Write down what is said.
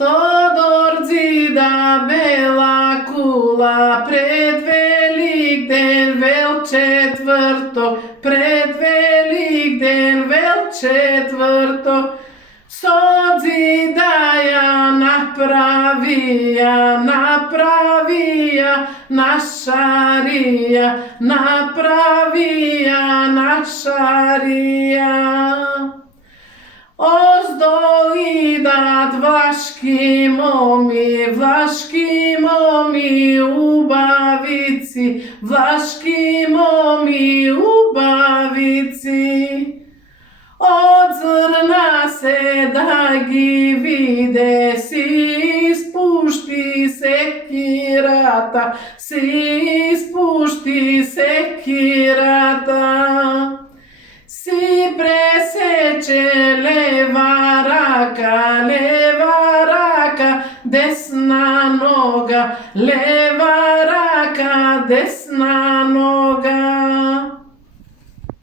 Тодор да бела кула пред Великден вел четврток, пред Великден вел четврток. Со зида ја направија нашарија. Оздол идат влашки моми убавици, влашки моми убавици. Од зрна се да ги виде, си испушти секирата, си испушти секирата. Си пресече лева рака, десна нога, лева рака, десна нога.